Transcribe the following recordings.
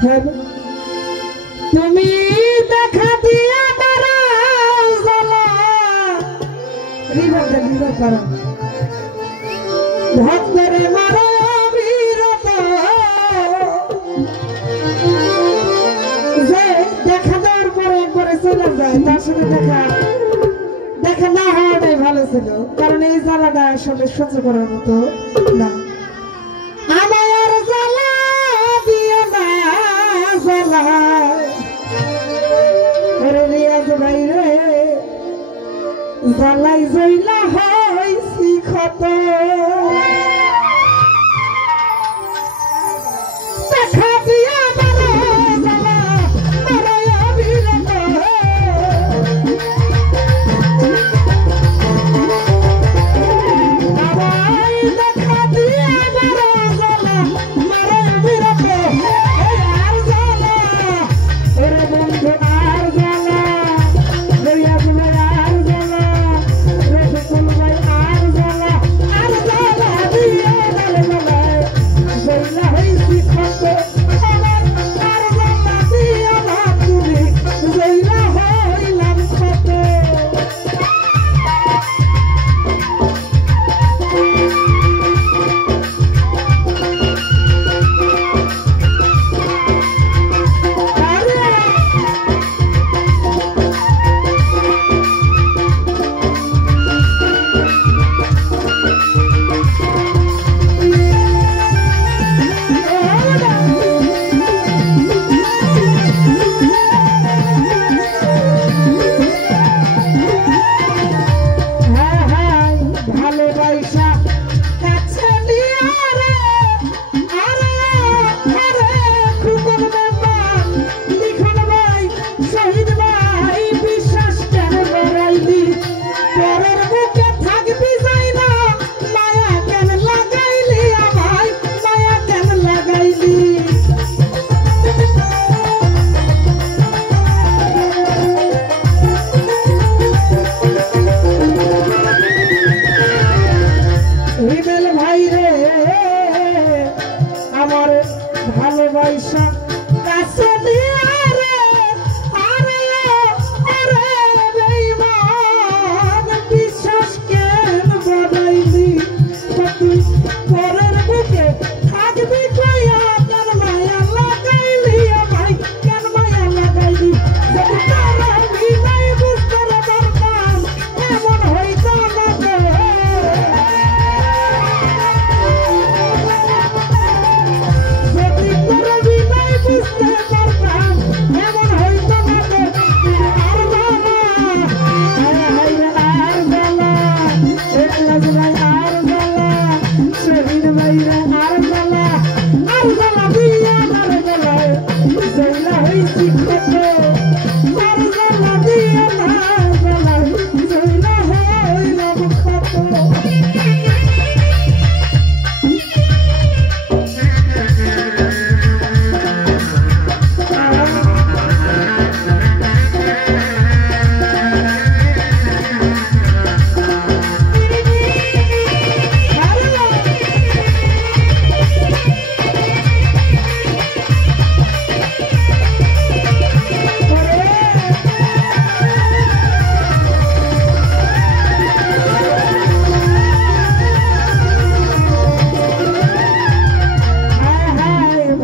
তুমি দেখা দিয়া দাঁড়াও জ্বালা রিভার করো ভক্তরে মারো অবিরত যে দেখা দেওয়ার পরে একবারে চলে যায় তার সাথে দেখা না হওয়াটাই ভালো ছিল কারণ এই জ্বালাটা আসলে সহ্য করার মতো না আমার জ্বালা দিয়ে না জ্বালা রিয়াজ ভাই রে জ্বালাই জইলা হইছি ক্ষত দেখা দিয়া মারো জ্বালা মারো অবিরত দেখা দিয়া মারো জ্বালা মারো অবিরত আর জ্বালা ওরে বন্ধু আর জ্বালা রিয়াজ ভাই আর জ্বালা রসকুল ভাই আর জ্বালা দিয়া জ্বালা জইলা হইছি ক্ষত আমার আর জ্বালা দিয়া ভাতুরি জইলা হইলাম ক্ষত ভালোবাসা কাছে নিয়ে রে আরে আরে খুকন মেম্বার লিখন ভাই শহীদ ভাই বিশ্বাস কেন করাইলি পরের বুকে থাকবি যাই না মায়া কেন লাগাইলি আমায় মায়া কেন লাগাইলি হিমেল ভাই রে আমার ভালোবাসা কাছে নিয়ে রে আরে আরে বেঈমান বিশ্বাস কেন বানাইলি তুই পরের বুকে থাকবি কইয়া কেন মায়া লাগাইলি আমায় কেন মায়া লাগাইলি যদি তার আমি নাই বুঝতে পারতাম এমন হইতো না তো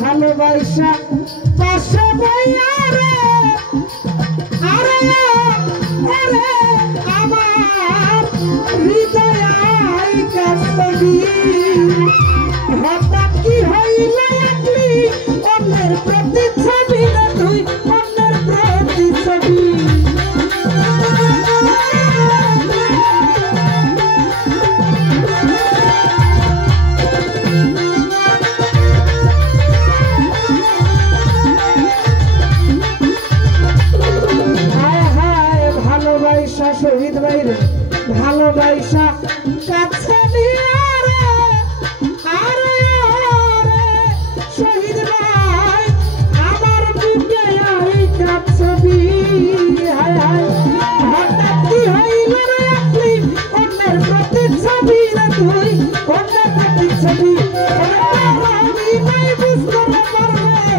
ভালোবাসা পাশে বইয়া রে আরে আরে আমার হৃদয় কাছবি হঠাৎ কি হইল একলি অন্যের প্রতিচ্ছবি না তুই অন্যের প্রতিচ্ছবি শহীদ ভাই রে ভালোবাসা কাছে নিয়ে রে আরে আরে শহীদ ভাই আমার বুকে আই কাছবি হায় হায় হঠাৎ কি হইল রে আপনি অন্যের প্রতিচ্ছবি না তুই অন্যের প্রতিচ্ছবি আমি নাই বুঝতে পারবে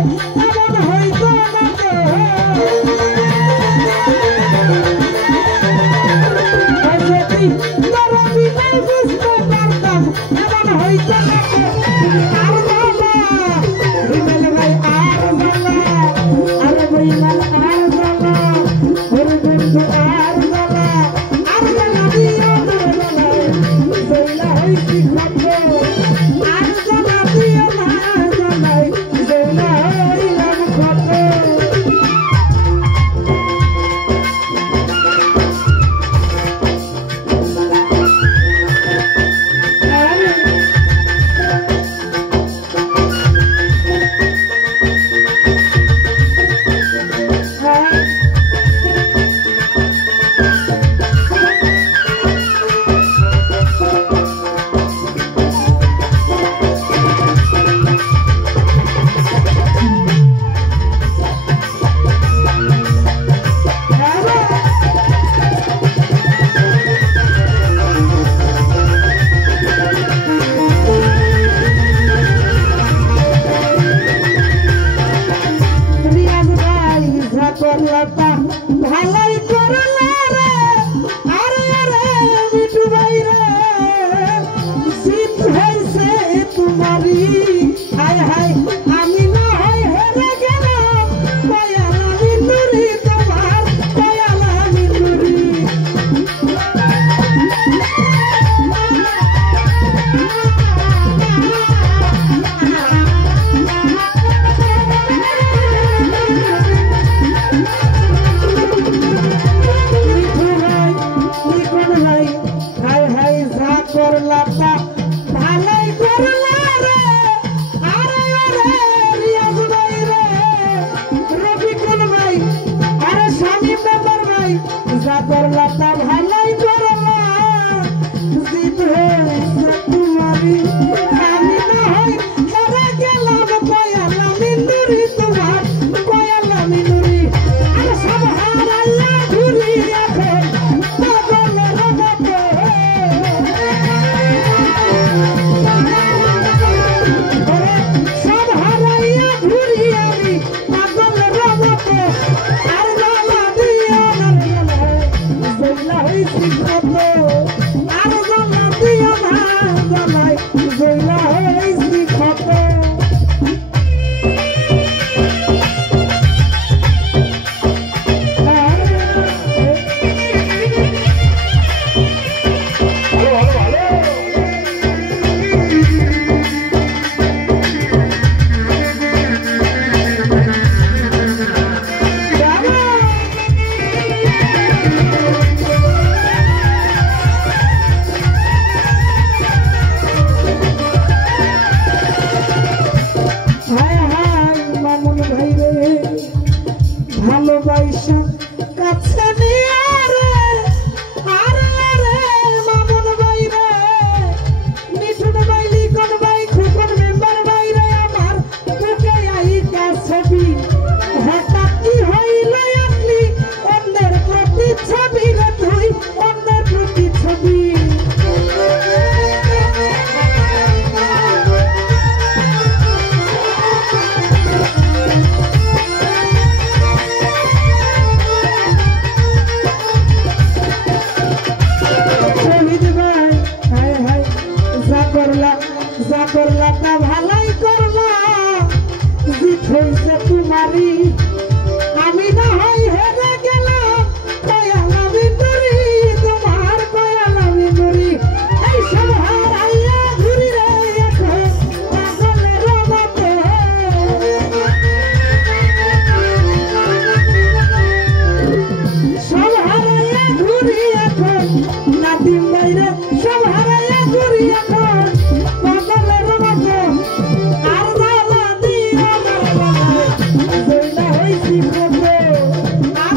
I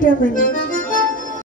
টেয়া পাইনি